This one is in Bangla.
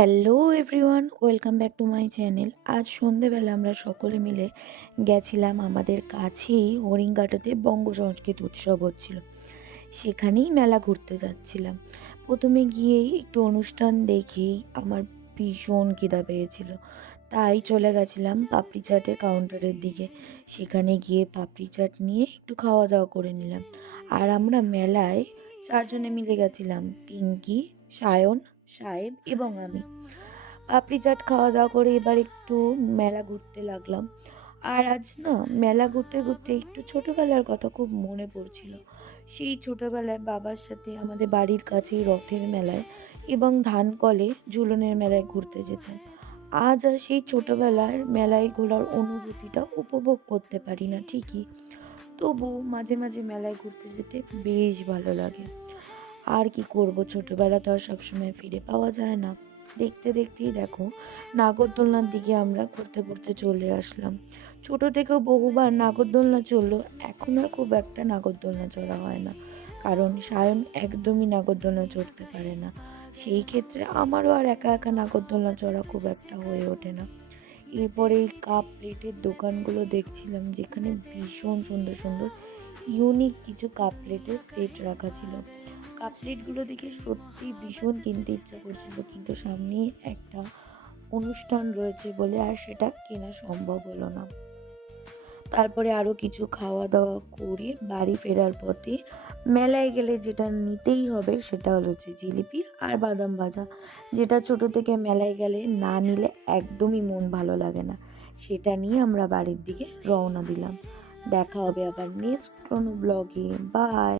Hello everyone, welcome back to my channel. আজ সন্ধেবেলা আমরা সকলে মিলে গেছিলাম আমাদের কাছেই হরিণঘাটাতে বঙ্গ সংস্কৃত উৎসব হচ্ছিল। সেখানেই মেলা ঘুরতে যাচ্ছিলাম। প্রথমে গিয়েই একটু অনুষ্ঠান দেখেই আমার ভীষণ খিদা পেয়েছিল, তাই চলে গেছিলাম পাপড়ি চাটের কাউন্টারের দিকে। সেখানে গিয়ে পাপড়ি চাট নিয়ে একটু খাওয়া দাওয়া করে নিলাম। আর আমরা মেলায় চারজনে মিলে গেছিলাম, পিঙ্কি, সায়ন, সাহেব এবং আমি। পাপড়ি চাট খাওয়া দাওয়া করে এবার একটু মেলা ঘুরতে লাগলাম। আর আজ না মেলা ঘুরতে ঘুরতে একটু ছোটোবেলার কথা খুব মনে পড়ছিল। সেই ছোটোবেলায় বাবার সাথে আমাদের বাড়ির কাছেই রথের মেলায় এবং ধানকলে ঝুলনের মেলায় ঘুরতে যেতাম। আজ আর সেই ছোটোবেলার মেলায় ঘোরার অনুভূতিটা উপভোগ করতে পারি না ঠিকই, তবু মাঝে মাঝে মেলায় ঘুরতে যেতে বেশ ভালো লাগে। আর কি করব, ছোটবেলা তো আর সবসময় ফিরে পাওয়া যায় না। দেখতে দেখতেই দেখো নাগরদোলনার দিকে আমরা ঘুরতে ঘুরতে চলে আসলাম। ছোট থেকেও বহুবার নাগরদোলনা চললো, এখন আর খুব একটা নাগরদোলনা চড়া হয় না, কারণ সায়ন একদমই নাগরদোলনা চড়তে পারে না। সেই ক্ষেত্রে আমারও আর একা একা নাগরদোলনা চড়া খুব একটা হয়ে ওঠে না। এরপরে এই কাপ প্লেটের দোকানগুলো দেখছিলাম, যেখানে ভীষণ সুন্দর সুন্দর ইউনিক কিছু কাপ প্লেটের সেট রাখা ছিল। কাপ প্লেটগুলো দেখে সত্যি ভীষণ কিনতে ইচ্ছা করছিল, কিন্তু সামনে একটা অনুষ্ঠান রয়েছে বলে আর সেটা কেনা সম্ভব হলো না। তারপরে আরও কিছু খাওয়া দাওয়া করে বাড়ি ফেরার পথে মেলায় গেলে যেটা নিতেই হবে সেটা হচ্ছে জিলিপি আর বাদাম ভাজা, যেটা ছোট থেকে মেলায় গেলে না নিলে একদমই মন ভালো লাগে না। সেটা নিয়ে আমরা বাড়ির দিকে রওনা দিলাম। দেখা হবে আবার নেক্সট কোনো ব্লগে। বাই।